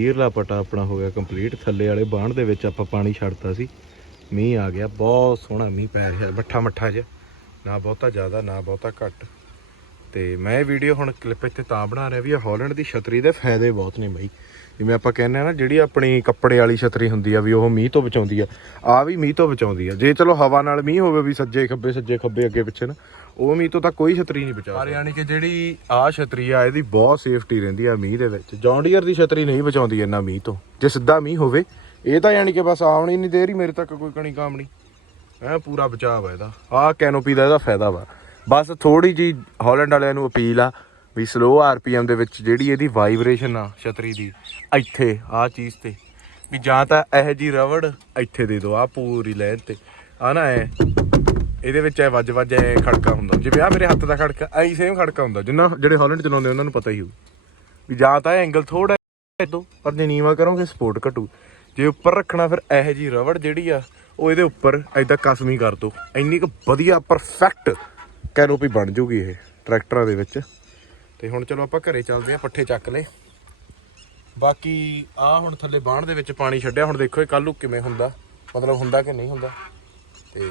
ਅਖੀਰਲਾ ਪਟਾ ਆਪਣਾ ਹੋ ਗਿਆ ਕੰਪਲੀਟ ਥੱਲੇ ਵਾਲੇ ਬਾਣ ਦੇ ਵਿੱਚ ਆਪਾਂ ਪਾਣੀ ਛੱਡਤਾ ਸੀ। ਮੀਂਹ ਆ ਗਿਆ, ਬਹੁਤ ਸੋਹਣਾ ਮੀਂਹ ਪੈ ਰਿਹਾ, ਮੱਠਾ ਮੱਠਾ ਜਿਹਾ। ਨਾ ਬਹੁਤਾ ਜ਼ਿਆਦਾ, ਨਾ ਬਹੁਤਾ ਘੱਟ। ਤੇ ਮੈਂ ਇਹ ਵੀਡੀਓ ਹੁਣ ਕਲਿੱਪ ਇੱਥੇ ਤਾਂ ਬਣਾ ਰਿਹਾ ਵੀ ਇਹ ਹਾਲੈਂਡ ਦੀ ਛਤਰੀ ਦੇ ਫਾਇਦੇ ਬਹੁਤ ਨੇ ਬਾਈ। ਜਿਵੇਂ ਆਪਾਂ ਕਹਿੰਦੇ ਆ ਨਾ, ਜਿਹੜੀ ਆਪਣੀ ਕੱਪੜੇ ਵਾਲੀ ਛਤਰੀ ਹੁੰਦੀ ਆ ਵੀ ਉਹ ਮੀਂਹ ਤੋਂ ਬਚਾਉਂਦੀ ਆ ਆ ਵੀ ਮੀਂਹ ਤੋਂ ਬਚਾਉਂਦੀ ਆ। ਜੇ ਚਲੋ ਹਵਾ ਨਾਲ ਮੀਂਹ ਹੋਵੇ ਵੀ ਸੱਜੇ ਖੱਬੇ ਸੱਜੇ ਖੱਬੇ ਅੱਗੇ ਪਿੱਛੇ ਨਾ ਉਹ ਮੀਂਹ ਤੋਂ ਤਾਂ ਕੋਈ ਛਤਰੀ ਨਹੀਂ ਬਚਾ ਪਰ ਯਾਨੀ ਕਿ ਜਿਹੜੀ ਆ ਛਤਰੀ ਆ, ਇਹਦੀ ਬਹੁਤ ਸੇਫਟੀ ਰਹਿੰਦੀ ਆ ਮੀਂਹ ਦੇ ਵਿੱਚ। ਜੌਂਡੀਅਰ ਦੀ ਛਤਰੀ ਨਹੀਂ ਬਚਾਉਂਦੀ ਇੰਨਾ ਮੀਂਹ ਤੋਂ। ਜੇ ਸਿੱਧਾ ਮੀਂਹ ਹੋਵੇ, ਇਹ ਤਾਂ ਯਾਨੀ ਕਿ ਬਸ ਆਉਣੀ ਨਹੀਂ ਦੇ ਰਹੀ, ਮੇਰੇ ਤੱਕ ਕੋਈ ਕਣੀ ਕਾਮ ਨਹੀਂ। ਐ ਪੂਰਾ ਬਚਾਅ ਵਾ ਇਹਦਾ। ਆਹ ਕੈਨੋਪੀ ਦਾ ਇਹਦਾ ਫਾਇਦਾ ਵਾ। ਬਸ ਥੋੜੀ ਜੀ ਹਾਲੈਂਡ ਵਾਲਿਆਂ ਨੂੰ ਅਪੀਲ ਆ ਵੀ ਸਲੋ ਆਰਪੀਐਮ ਦੇ ਵਿੱਚ ਜਿਹੜੀ ਇਹਦੀ ਵਾਈਬ੍ਰੇਸ਼ਨ ਆ ਛਤਰੀ ਦੀ, ਇੱਥੇ, ਆਹ ਚੀਜ਼ ਤੇ। ਵੀ ਜਾਂ ਤਾਂ ਇਹ ਜੀ ਰਵੜ ਇੱਥੇ ਦੇ ਦਿਓ ਆ ਪੂਰੀ ਲਾਈਨ ਤੇ। ਆ ਨਾ ਐ ਇਹਦੇ ਵਿੱਚ ਐ ਵੱਜ ਵੱਜ ਐ ਖੜਕਾ ਹੁੰਦਾ। ਜਿਵੇਂ ਆ ਮੇਰੇ ਹੱਥ ਦਾ ਖੜਕਾ, ਐਂ ਸੇਮ ਖੜਕਾ ਹੁੰਦਾ। ਜਿੰਨਾ ਜਿਹੜੇ ਹਾਲੈਂਡ ਚਲਾਉਂਦੇ, ਉਹਨਾਂ ਨੂੰ ਪਤਾ ਹੀ ਹੋਊ। ਵੀ ਜਾਂ ਤਾਂ ਐਂਗਲ ਥੋੜਾ ਇਦੋਂ ਪਰ ਜੇ ਨੀਵਾ ਕਰੋਗੇ ਸਪੋਰਟ ਘਟੂ। ਜੇ ਉੱਪਰ ਰੱਖਣਾ ਫਿਰ ਇਹ ਜੀ ਰਵੜ ਜਿਹੜੀ ਆ, ਉਹ ਇਹਦੇ ਉੱਪਰ ਐਦਾਂ ਕਸਮੀ ਕਰ ਦੋ। ਇੰਨੀ ਕੁ ਵਧੀਆ ਪਰਫੈਕਟ ਕੈਨੋਪੀ ਬਣ ਜੂਗੀ ਇਹ ਟਰੈਕਟਰਾਂ ਦੇ ਵਿੱਚ। ਤੇ ਹੁਣ ਚਲੋ ਆਪਾਂ ਘਰੇ ਚੱਲਦੇ ਆ, ਪੱਠੇ ਚੱਕ ਲੈ ਬਾਕੀ ਆ ਹੁਣ ਥੱਲੇ ਬਾਣ ਦੇ ਵਿੱਚ ਪਾਣੀ ਛੱਡਿਆ। ਹੁਣ ਦੇਖੋ ਇਹ ਕੱਲ ਨੂੰ ਕਿਵੇਂ ਹੁੰਦਾ, ਮਤਲਬ ਹੁੰਦਾ ਕਿ ਨਹੀਂ ਹੁੰਦਾ। ਤੇ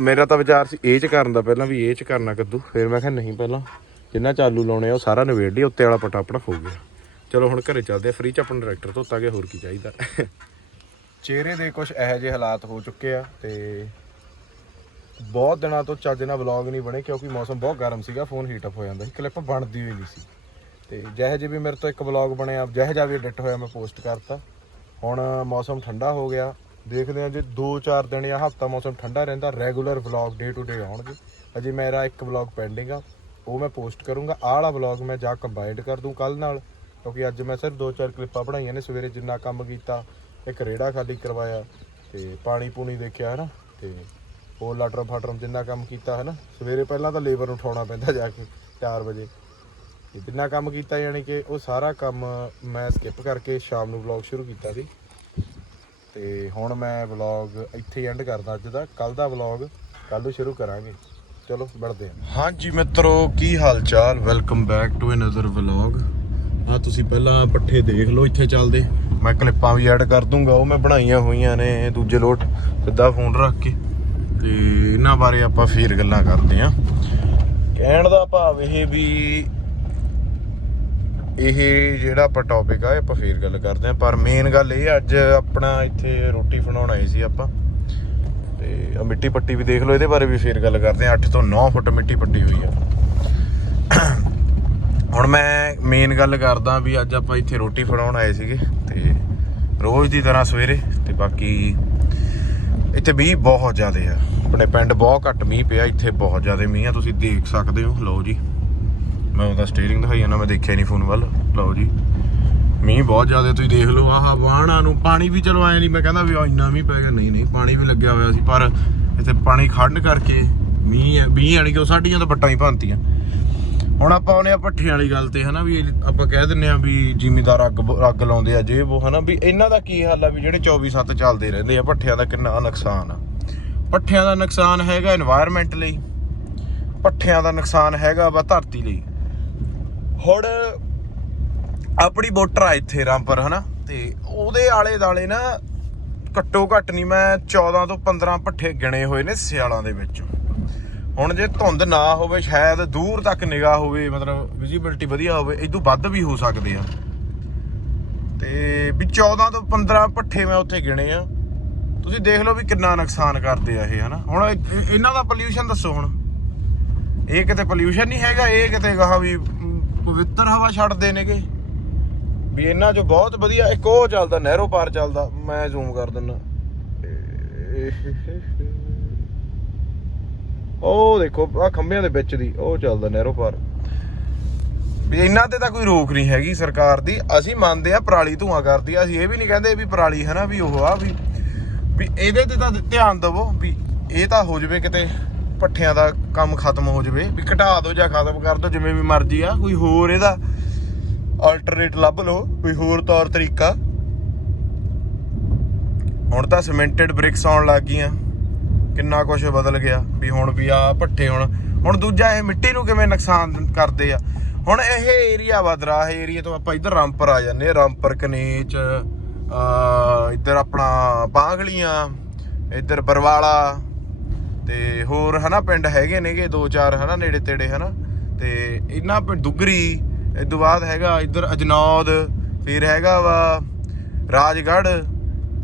ਮੇਰਾ ਤਾਂ ਵਿਚਾਰ ਸੀ ਇਹ ਚ ਕਰਨ ਦਾ ਪਹਿਲਾਂ ਵੀ ਇਹ ਚ ਕਰਨਾ ਕੱਦੂ, ਫਿਰ ਮੈਂ ਕਿਹਾ ਨਹੀਂ ਪਹਿਲਾਂ। ਜਿੰਨਾ ਚਾਲੂ ਲਾਉਣੇ ਆ, ਉਹ ਸਾਰਾ ਨਵੇੜ ਲਈ, ਉੱਤੇ ਵਾਲਾ ਪਟਾ ਆਪਣਾ ਹੋ ਗਿਆ। ਚਲੋ ਹੁਣ ਘਰੇ ਚੱਲਦੇ ਆ ਫ੍ਰੀ ਚ ਆਪਣਾ ਡਾਇਰੈਕਟਰ ਧੋਤਾ ਗਿਆ ਹੋਰ ਕੀ ਚਾਹੀਦਾ। ਚਿਹਰੇ ਦੇ ਕੁਝ ਇਹੋ ਜਿਹੇ ਹਾਲਾਤ ਹੋ ਚੁੱਕੇ ਆ ਤੇ ਬਹੁਤ ਦਿਨਾਂ ਤੋਂ ਚੱਜ ਨਾਲ ਵਲੌਗ ਨਹੀਂ ਬਣੇ, ਕਿਉਂਕਿ ਮੌਸਮ ਬਹੁਤ ਗਰਮ ਸੀਗਾ ਫੋਨ ਹੀਟ ਅਪ ਹੋ ਜਾਂਦਾ ਸੀ ਕਲਿੱਪ ਬਣਦੀ ਹੋਈ ਨਹੀਂ ਸੀ। ਤੇ ਜਿਹੇ ਜਿਹੇ ਵੀ ਮੇਰੇ ਤੋਂ ਇੱਕ ਵਲੌਗ ਬਣਿਆ ਜਿਹੇ ਜਿਹਾ ਵੀ ਐਡਿਟ ਹੋਇਆ, ਮੈਂ ਪੋਸਟ ਕਰਤਾ। ਹੁਣ ਮੌਸਮ ਠੰਡਾ ਹੋ ਗਿਆ ਦੇਖਦੇ ਹਾਂ ਜੇ 2-4 ਦਿਨ ਜਾਂ ਹਫਤਾ ਮੌਸਮ ਠੰਡਾ ਰਹਿੰਦਾ regular vlog day to day ਆਉਣਗੇ। ਅਜੇ ਮੇਰਾ ਇੱਕ ਵਲੌਗ ਪੈਂਡਿੰਗ ਆ, ਉਹ ਮੈਂ ਪੋਸਟ ਕਰੂੰਗਾ। ਆਹ ਵਾਲਾ ਵਲੌਗ ਮੈਂ ਜਾ ਕੰਬਾਈਨਡ ਕਰ ਦੂੰ ਕੱਲ ਨਾਲ, ਕਿਉਂਕਿ ਅੱਜ ਮੈਂ ਸਿਰਫ 2-4 ਕਲਿੱਪਾਂ ਬਣਾਈਆਂ ਨੇ, ਸਵੇਰੇ ਜਿੰਨਾ ਕੰਮ ਕੀਤਾ, ਇੱਕ ਰੇੜਾ ਖਾਲੀ ਕਰਵਾਇਆ ਤੇ ਪਾਣੀ ਪੂਣੀ ਦੇਖਿਆ ਹੈ ਨਾ ਤੇ ਹੋਰ ਲਾਟਰਮ ਫਾਟਰਮ ਜਿੰਨਾ ਕੰਮ ਕੀਤਾ ਹੈ ਨਾ ਸਵੇਰੇ ਪਹਿਲਾਂ ਤਾਂ ਲੇਬਰ ਨੂੰ ਉਠਾਉਣਾ ਪੈਂਦਾ ਜਾ ਕੇ 4 ਵਜੇ। ਤੇ ਜਿੰਨਾ ਕੰਮ ਕੀਤਾ, ਯਾਨੀ ਕਿ ਉਹ ਸਾਰਾ ਕੰਮ ਮੈਂ ਸਕਿਪ ਕਰਕੇ ਸ਼ਾਮ ਨੂੰ ਵਲੌਗ ਸ਼ੁਰੂ ਕੀਤਾ ਸੀ। ਤੇ ਹੁਣ ਮੈਂ ਵਲੌਗ ਇੱਥੇ ਐਂਡ ਕਰਦਾ ਅੱਜ ਦਾ। ਕੱਲ ਦਾ ਵਲੌਗ ਕੱਲ ਨੂੰ ਸ਼ੁਰੂ ਕਰਾਂਗੇ। ਚਲੋ ਵੜਦੇ ਹਾਂ। ਹਾਂਜੀ ਮਿੱਤਰੋ, ਕੀ ਹਾਲ ਚਾਲ welcome back to another vlog ਆ ਤੁਸੀਂ ਪਹਿਲਾਂ ਪੱਠੇ ਦੇਖ ਲਓ ਇੱਥੇ ਚੱਲਦੇ। ਮੈਂ ਕਲਿੱਪਾਂ ਵੀ ਐਡ ਕਰ ਦੂੰਗਾ, ਉਹ ਮੈਂ ਬਣਾਈਆਂ ਹੋਈਆਂ ਨੇ ਦੂਜੇ ਲੋਟ ਸਿੱਧਾ ਫੋਨ ਰੱਖ ਕੇ। ਤੇ ਇਹਨਾਂ ਬਾਰੇ ਆਪਾਂ ਫੇਰ ਗੱਲਾਂ ਕਰਦੇ ਆਂ ਕਹਿਣ ਦਾ ਭਾਵ ਇਹ ਵੀ ਇਹ ਜਿਹੜਾ ਆਪਾਂ ਟੌਪਿਕ ਆ ਆਪਾਂ ਫੇਰ ਗੱਲ ਕਰਦੇ ਆਂ ਪਰ ਮੇਨ ਗੱਲ ਇਹ ਅੱਜ ਆਪਣਾ ਇੱਥੇ ਰੋਟੀ ਬਣਾਉਣ ਆਏ ਸੀ ਆਪਾਂ। ਤੇ ਆ ਮਿੱਟੀ ਪੱਟੀ ਵੀ ਦੇਖ ਲਓ, ਇਹਦੇ ਬਾਰੇ ਵੀ ਫੇਰ ਗੱਲ ਕਰਦੇ ਆਂ 8 ਤੋਂ 9 ਫੁੱਟ ਮਿੱਟੀ ਪੱਟੀ ਹੋਈ ਆ। ਹੁਣ ਮੈਂ ਮੇਨ ਗੱਲ ਕਰਦਾ ਵੀ ਅੱਜ ਆਪਾਂ ਇੱਥੇ ਰੋਟੀ ਫੜਾਉਣ ਆਏ ਸੀਗੇ, ਤੇ ਰੋਜ਼ ਦੀ ਤਰ੍ਹਾਂ ਸਵੇਰੇ, ਤੇ ਬਾਕੀ ਇੱਥੇ ਮੀਂਹ ਬਹੁਤ ਜ਼ਿਆਦਾ ਆ। ਆਪਣੇ ਪਿੰਡ ਬਹੁਤ ਘੱਟ ਮੀਂਹ ਪਿਆ, ਇੱਥੇ ਬਹੁਤ ਜ਼ਿਆਦਾ ਮੀਂਹ ਆ, ਤੁਸੀਂ ਦੇਖ ਸਕਦੇ ਹੋ। ਲਓ ਜੀ। ਮੈਂ ਉਹਦਾ ਸਟੀਅਰਿੰਗ ਦਿਖਾਈ ਜਾਂਦਾ, ਮੈਂ ਦੇਖਿਆ ਨਹੀਂ ਫੋਨ ਵੱਲ। ਲਓ ਜੀ। ਮੀਂਹ ਬਹੁਤ ਜ਼ਿਆਦਾ, ਤੁਸੀਂ ਦੇਖ ਲਓ, ਆਹ ਬਾਣਾ ਨੂੰ ਪਾਣੀ ਵੀ ਚਲੋ ਆਇਆ ਨਹੀਂ, ਮੈਂ ਕਹਿੰਦਾ ਵੀ ਇੰਨਾ ਮੀਂਹ ਪੈ ਗਿਆ। ਨਹੀਂ ਨਹੀਂ, ਪਾਣੀ ਵੀ ਲੱਗਿਆ ਹੋਇਆ ਸੀ, ਪਰ ਇੱਥੇ ਪਾਣੀ ਖੜਨ ਕਰਕੇ ਮੀਂਹ ਹੈ ਮੀਂਹ ਆਣ ਕਿ ਉਹ ਸਾਡੀਆਂ ਤਾਂ ਬੱਟਾਂ ਹੀ ਭੰਤੀਆਂ ਹੁਣ ਆਪਾਂ ਉਹਨੇ ਆ ਪੱਠੇ ਵਾਲੀ ਗੱਲ ਤੇ ਹਨਾ, ਵੀ ਆਪਾਂ ਕਹਿ ਦਿੰਨੇ ਆ ਵੀ ਜ਼ਿਮੀਦਾਰ ਅੱਗ ਅੱਗ ਲਾਉਂਦੇ ਆ ਜੇ ਉਹ ਹਨਾ, ਵੀ ਇਹਨਾਂ ਦਾ ਕੀ ਹਾਲ ਆ, ਵੀ ਜਿਹੜੇ 24/7 ਚੱਲਦੇ ਰਹਿੰਦੇ ਆ ਪੱਠਿਆਂ ਦਾ ਕਿੰਨਾ ਨੁਕਸਾਨ ਆ। ਪੱਠਿਆਂ ਦਾ ਨੁਕਸਾਨ ਹੈਗਾ এনवायरमेंट ਲਈ ਪੱਠਿਆਂ ਦਾ ਨੁਕਸਾਨ ਹੈਗਾ ਵਾ ਧਰਤੀ ਲਈ। ਹੁਣ ਆਪਣੀ ਵੋਟਰ ਆ ਇੱਥੇ ਰਾਮਪੁਰ, ਹਨਾ? ਤੇ ਉਹਦੇ ਆਲੇ ਦਾਲੇ ਨਾ ਘੱਟੋ ਘੱਟ ਨਹੀਂ, ਮੈਂ 14 ਤੋਂ 15 ਭੱਠੇ ਗਿਣੇ ਹੋਏ ਨੇ ਸਿਆਲਾਂ ਦੇ ਵਿੱਚ। ਹੁਣ ਜੇ ਧੁੰਦ ਨਾ ਹੋਵੇ, ਸ਼ਾਇਦ ਦੂਰ ਤੱਕ ਨਿਗਾਹ ਹੋਵੇ, ਮਤਲਬ ਵਿਜ਼ਿਬਿਲਟੀ ਵਧੀਆ ਹੋਵੇ ਇਦੋਂ ਵੱਧ ਵੀ ਹੋ ਸਕਦੇ ਆ। ਤੇ ਵੀ 14 ਤੋਂ 15 ਭੱਠੇ ਮੈਂ ਉੱਥੇ ਗਿਣੇ ਆ। ਤੁਸੀਂ ਦੇਖ ਲਓ ਵੀ ਕਿੰਨਾ ਨੁਕਸਾਨ ਕਰਦੇ ਆ ਇਹ, ਹਨਾ? ਹੁਣ ਇਹਨਾਂ ਦਾ ਪੋਲਿਊਸ਼ਨ ਦੱਸੋ ਹੁਣ। ਇਹ ਕਿਤੇ ਪੋਲਿਊਸ਼ਨ ਨਹੀਂ ਹੈਗਾ, ਇਹ ਕਿਤੇ ਕਹਾ ਵੀ ਪਵਿੱਤਰ ਹਵਾ ਛੱਡਦੇ ਨੇਗੇ। ਵੀ ਇਹਨਾਂ 'ਚ ਬਹੁਤ ਵਧੀਆ, ਇੱਕ ਉਹ ਚੱਲਦਾ, ਨਹਿਰੋ ਪਾਰ ਚੱਲਦਾ, ਮੈਂ ਜ਼ੂਮ ਕਰ ਦਿੰਦਾ ਉਹ ਦੇਖੋ ਆ ਖੰਭਿਆਂ ਦੇ ਵਿੱਚ ਦੀ, ਉਹ ਚੱਲਦਾ ਨਹਿਰੋ ਪਾਰ। ਵੀ ਇਹਨਾਂ ਤੇ ਤਾਂ ਕੋਈ ਰੋਕ ਨਹੀਂ ਹੈਗੀ ਸਰਕਾਰ ਦੀ। ਅਸੀਂ ਮੰਨਦੇ ਆ ਪਰਾਲੀ ਧੂਆਂ ਕਰਦੀ ਆ, ਅਸੀਂ ਇਹ ਵੀ ਨਹੀਂ ਕਹਿੰਦੇ ਵੀ ਪਰਾਲੀ ਹੈ ਵੀ ਉਹ ਆ, ਵੀ ਵੀ ਇਹਦੇ ਤੇ ਤਾਂ ਧਿਆਨ ਦਿਵੋ, ਵੀ ਇਹ ਤਾਂ ਹੋ ਜਵੇ ਕਿਤੇ। ਪੱਠਿਆਂ ਦਾ ਕੰਮ ਖਤਮ ਹੋ ਜਾਵੇ, ਵੀ ਘਟਾ ਦਿਓ ਜਾਂ ਖਤਮ ਕਰ ਦਿਓ, ਜਿਵੇਂ ਵੀ ਮਰਜ਼ੀ ਆ, ਕੋਈ ਹੋਰ ਇਹਦਾ ਆਲਟਰਨੇਟ ਲੱਭ ਲਓ, ਕੋਈ ਹੋਰ ਤੌਰ ਤਰੀਕਾ। ਹੁਣ ਤਾਂ ਸਿਮੈਂਟਡ ਬ੍ਰਿਕਸ ਆਉਣ ਲੱਗ ਗਈਆਂ। ਕਿੰਨਾ ਕੁਝ ਬਦਲ ਗਿਆ, ਵੀ ਹੁਣ ਵੀ ਆ ਭੱਠੇ ਹੁਣ ਹੁਣ ਦੂਜਾ ਇਹ ਮਿੱਟੀ ਨੂੰ ਕਿਵੇਂ ਨੁਕਸਾਨ ਕਰਦੇ ਆ? ਹੁਣ ਇਹ ਏਰੀਆ ਵਦਰਾ ਏਰੀਆ ਤੋਂ ਆਪਾਂ ਇੱਧਰ ਰਾਮਪੁਰ ਆ ਜਾਂਦੇ ਆ ਰਾਮਪੁਰ ਕਨੇਚ ਆ ਇੱਧਰ ਆਪਣਾ ਬਾਂਗਲੀਆਂ, ਇੱਧਰ ਬਰਵਾਲਾ ਤੇ ਹੋਰ ਹਨਾ ਪਿੰਡ ਹੈਗੇ ਨੇਗੇ, ਦੋ ਚਾਰ ਹਨਾ ਨੇੜੇ ਤੇੜੇ ਹਨਾ। ਤੇ ਇਹਨਾਂ ਪਿੰਡ ਦੁਗਰੀ ਇਸ ਤੋਂ ਬਾਅਦ ਹੈਗਾ ਇੱਧਰ ਅਜਨੌਦ, ਫਿਰ ਹੈਗਾ ਵਾ ਰਾਜਗੜ੍ਹ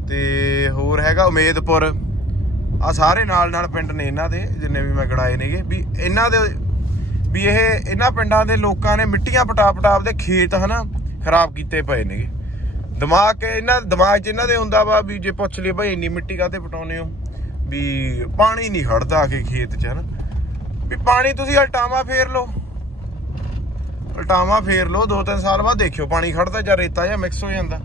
ਤੇ ਹੋਰ ਹੈਗਾ ਉਮੇਦਪੁਰ। ਆ ਸਾਰੇ ਨਾਲ ਨਾਲ ਪਿੰਡ ਨੇ ਇਹਨਾਂ ਦੇ, ਜਿੰਨੇ ਵੀ ਮੈਂ ਗਣਾਏ ਨੇਗੇ। ਵੀ ਇਹਨਾਂ ਦੇ, ਵੀ ਇਹ ਇਹਨਾਂ ਪਿੰਡਾਂ ਦੇ ਲੋਕਾਂ ਨੇ ਮਿੱਟੀਆਂ ਪਟਾ ਪਟਾ ਦੇ ਖੇਤ ਹਨਾ ਖਰਾਬ ਕੀਤੇ ਪਏ ਨੇਗੇ। ਦਿਮਾਗ ਇਹਨਾਂ, ਦਿਮਾਗ 'ਚ ਇਹਨਾਂ ਦੇ ਹੁੰਦਾ ਵਾ ਵੀ ਜੇ ਪੁੱਛ ਲਈ ਭਾਈ ਇੰਨੀ ਮਿੱਟੀ ਕਾਤੇ ਪਟਾਉਨੇ ਹੋ? ਵੀ ਪਾਣੀ ਨਹੀਂ ਖੜਦਾ ਆ ਖੇਤ 'ਚ, ਹਨਾ? ਵੀ ਪਾਣੀ ਤੁਸੀਂ ਅਲਟਾਵਾ ਫੇਰ ਲਓ। ਅਲਟਾਵਾ ਫੇਰ ਲਓ, ਦੋ ਤਿੰਨ ਸਾਲ ਬਾਅਦ ਦੇਖਿਓ ਪਾਣੀ ਖੜਦਾ ਜਾਂ ਰੇਤਾ ਜਾਂ ਮਿਕਸ ਹੋ ਜਾਂਦਾ।